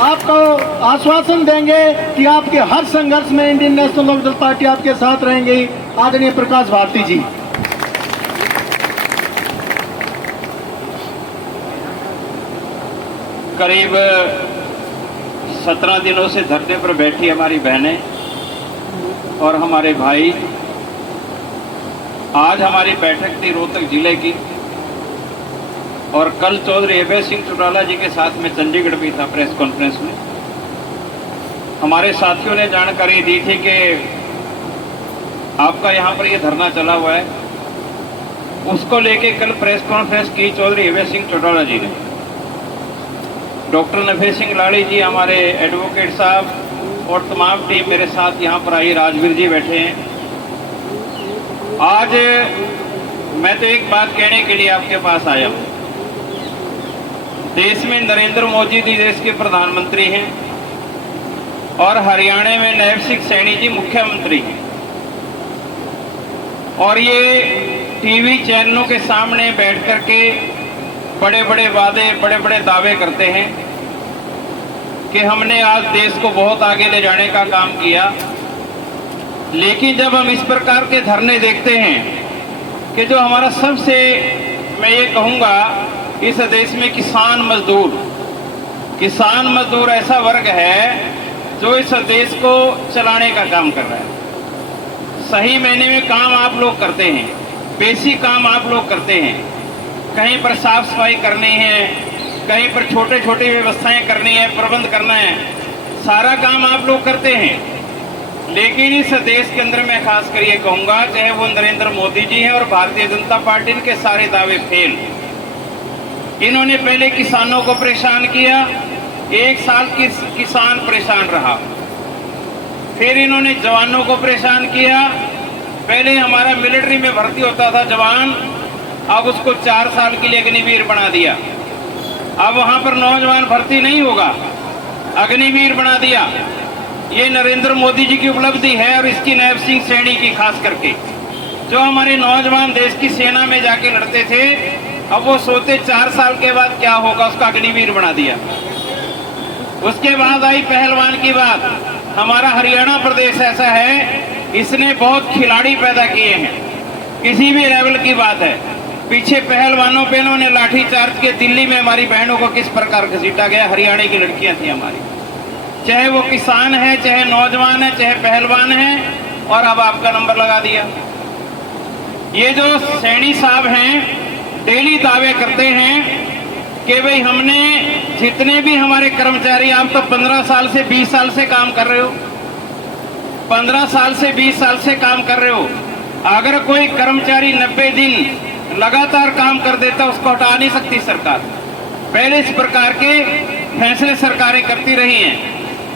आपको आश्वासन देंगे कि आपके हर संघर्ष में इंडियन नेशनल लोकदल पार्टी आपके साथ रहेंगी। आदरणीय प्रकाश भारती जी। करीब 17 दिनों से धरने पर बैठी हमारी बहनें और हमारे भाई, आज हमारी बैठक थी रोहतक जिले की और कल चौधरी अभय सिंह चौटाला जी के साथ में चंडीगढ़ भी था प्रेस कॉन्फ्रेंस में। हमारे साथियों ने जानकारी दी थी कि आपका यहाँ पर ये धरना चला हुआ है, उसको लेके कल प्रेस कॉन्फ्रेंस की चौधरी अभय सिंह चौटाला जी ने। डॉक्टर नफे सिंह लाड़ी जी, हमारे एडवोकेट साहब और तमाम टीम मेरे साथ यहाँ पर आई, राजवीर जी बैठे हैं। आज मैं तो एक बात कहने के लिए आपके पास आया हूँ। देश में नरेंद्र मोदी जी देश के प्रधानमंत्री हैं और हरियाणा में नैब सिंह सैनी जी मुख्यमंत्री हैं, और ये टीवी चैनलों के सामने बैठ करके बड़े बड़े वादे, बड़े बड़े दावे करते हैं कि हमने आज देश को बहुत आगे ले जाने का काम किया। लेकिन जब हम इस प्रकार के धरने देखते हैं कि जो हमारा सबसे, मैं ये कहूँगा, इस देश में किसान मजदूर ऐसा वर्ग है जो इस देश को चलाने का काम कर रहा है। सही मायने में काम आप लोग करते हैं, बेसिक काम आप लोग करते हैं। कहीं पर साफ सफाई करनी है, कहीं पर छोटे छोटे व्यवस्थाएं करनी है, प्रबंध करना है, सारा काम आप लोग करते हैं। लेकिन इस देश के अंदर मैं खास कर ये कहूँगा, चाहे वो नरेंद्र मोदी जी हैं और भारतीय जनता पार्टी के सारे दावे फेल। इन्होंने पहले किसानों को परेशान किया, 1 साल किसान परेशान रहा। फिर इन्होंने जवानों को परेशान किया। पहले हमारा मिलिट्री में भर्ती होता था जवान, अब उसको 4 साल के लिए अग्निवीर बना दिया। अब वहां पर नौजवान भर्ती नहीं होगा, अग्निवीर बना दिया। ये नरेंद्र मोदी जी की उपलब्धि है और इसकी नैब सिंह सैनी की खास करके। जो हमारे नौजवान देश की सेना में जाके लड़ते थे, अब वो सोते 4 साल के बाद क्या होगा, उसका अग्निवीर बना दिया। उसके बाद आई पहलवान की बात। हमारा हरियाणा प्रदेश ऐसा है, इसने बहुत खिलाड़ी पैदा किए हैं, किसी भी लेवल की बात है। पीछे पहलवानों पे इन्होंने लाठी चार्ज के दिल्ली में हमारी बहनों को किस प्रकार घसीटा गया। हरियाणा की लड़कियां थी हमारी, चाहे वो किसान है, चाहे नौजवान है, चाहे पहलवान है, और अब आपका नंबर लगा दिया। ये जो सैनी साहब हैं, डेली दावे करते हैं कि भाई हमने जितने भी हमारे कर्मचारी, आप तो 15 साल से 20 साल से काम कर रहे हो, 15 साल से 20 साल से काम कर रहे हो। अगर कोई कर्मचारी 90 दिन लगातार काम कर देता, उसको हटा नहीं सकती सरकार। पहले इस प्रकार के फैसले सरकारें करती रही हैं,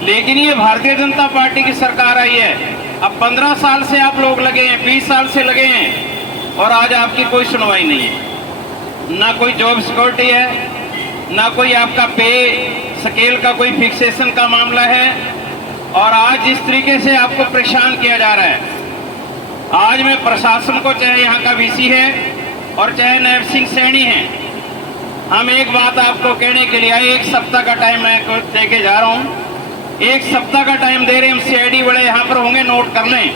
लेकिन ये भारतीय जनता पार्टी की सरकार आई है। अब 15 साल से आप लोग लगे हैं, 20 साल से लगे हैं, और आज आपकी कोई सुनवाई नहीं है। ना कोई जॉब सिक्योरिटी है, ना कोई आपका पे स्केल का कोई फिक्सेशन का मामला है, और आज जिस तरीके से आपको परेशान किया जा रहा है, आज मैं प्रशासन को, चाहे यहाँ का वीसी है और चाहे नैब सिंह सैनी है, हम एक बात आपको कहने के लिए आए। 1 सप्ताह का टाइम मैं दे के जा रहा हूँ, 1 सप्ताह का टाइम दे रहे हैं हम। CID वाले यहाँ पर होंगे, नोट कर लें।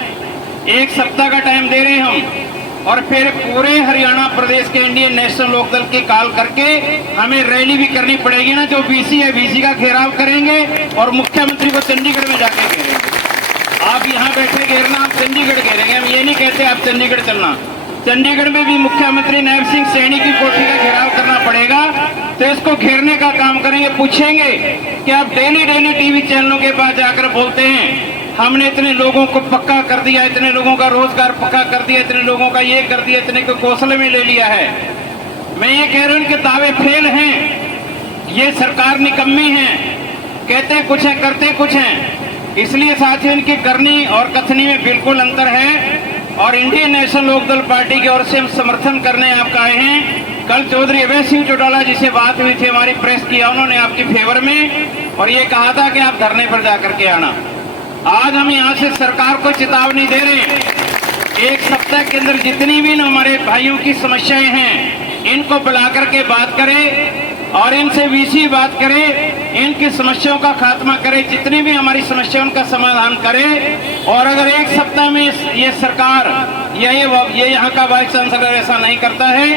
1 सप्ताह का टाइम दे रहे हैं हम, और फिर पूरे हरियाणा प्रदेश के इंडियन नेशनल लोकदल की कॉल करके हमें रैली भी करनी पड़ेगी ना। जो BC है, BC का घेराव करेंगे और मुख्यमंत्री को चंडीगढ़ में जाके घेरेंगे। आप यहाँ बैठे घेरना, आप चंडीगढ़ घेरेंगे। हम ये नहीं कहते आप चंडीगढ़ चलना, चंडीगढ़ में भी मुख्यमंत्री नैब सिंह सैनी की कोठी का घेराव करना पड़ेगा। तो इसको घेरने का काम करेंगे। पूछेंगे कि आप डेली टीवी चैनलों के पास जाकर बोलते हैं हमने इतने लोगों को पक्का कर दिया, इतने लोगों का रोजगार पक्का कर दिया, इतने लोगों का ये कर दिया, इतने को कौशल में ले लिया है। मैं ये कह रहा हूं कि दावे फेल हैं, ये सरकार निकम्मी है। कहते कुछ है, करते कुछ हैं। इसलिए साथियों, इनकी करनी और कथनी में बिल्कुल अंतर है, और इंडियन नेशनल लोकदल पार्टी की ओर से हम समर्थन करने आपका आए हैं। कल चौधरी अभय सिंह चौटाला जी से बात हुई थी, हमारी प्रेस किया उन्होंने आपके फेवर में, और ये कहा था कि आप धरने पर जाकर के आना। आज हम यहाँ से सरकार को चेतावनी दे रहे हैं, 1 सप्ताह के अंदर जितनी भी हमारे भाइयों की समस्याएं हैं, इनको बुला करके बात करें। और इनसे वीसी बात करे, इनकी समस्याओं का खात्मा करे, जितनी भी हमारी समस्या उनका समाधान करे। और अगर एक सप्ताह में ये सरकार या ये यहाँ का वाइस चांसलर ऐसा नहीं करता है,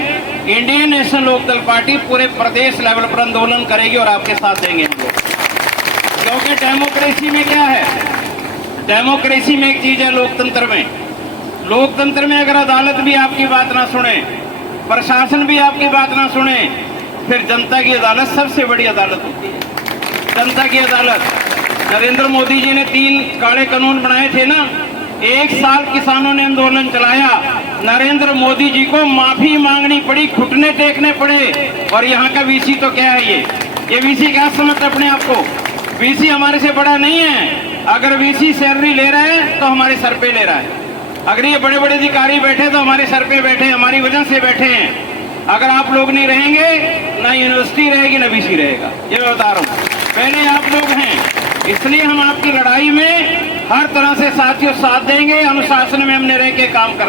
इंडियन नेशनल लोकदल पार्टी पूरे प्रदेश लेवल पर आंदोलन करेगी और आपके साथ देंगे हम लोग। क्योंकि डेमोक्रेसी में क्या है, डेमोक्रेसी में एक चीज है लोकतंत्र में, लोकतंत्र में अगर अदालत भी आपकी बात ना सुने, प्रशासन भी आपकी बात ना सुने, फिर जनता की अदालत सबसे बड़ी अदालत होती है। जनता की अदालत, नरेंद्र मोदी जी ने 3 काले कानून बनाए थे ना, 1 साल किसानों ने आंदोलन चलाया, नरेंद्र मोदी जी को माफी मांगनी पड़ी, घुटने टेकने पड़े। और यहाँ का वीसी तो क्या है, ये वीसी क्या समझते अपने आप को, वीसी हमारे से बड़ा नहीं है। अगर वीसी सैलरी ले रहा है तो हमारे सर पे ले रहा है, अगर ये बड़े बड़े अधिकारी बैठे तो हमारे सर पे बैठे, हमारी वजह से बैठे हैं। अगर आप लोग नहीं रहेंगे, ना यूनिवर्सिटी रहेगी ना वीसी रहेगा, ये मैं बता रहा हूँ। पहले आप लोग हैं, इसलिए हम आपकी लड़ाई में हर तरह से साथियों साथ देंगे। अनुशासन में हमने रह के काम करना।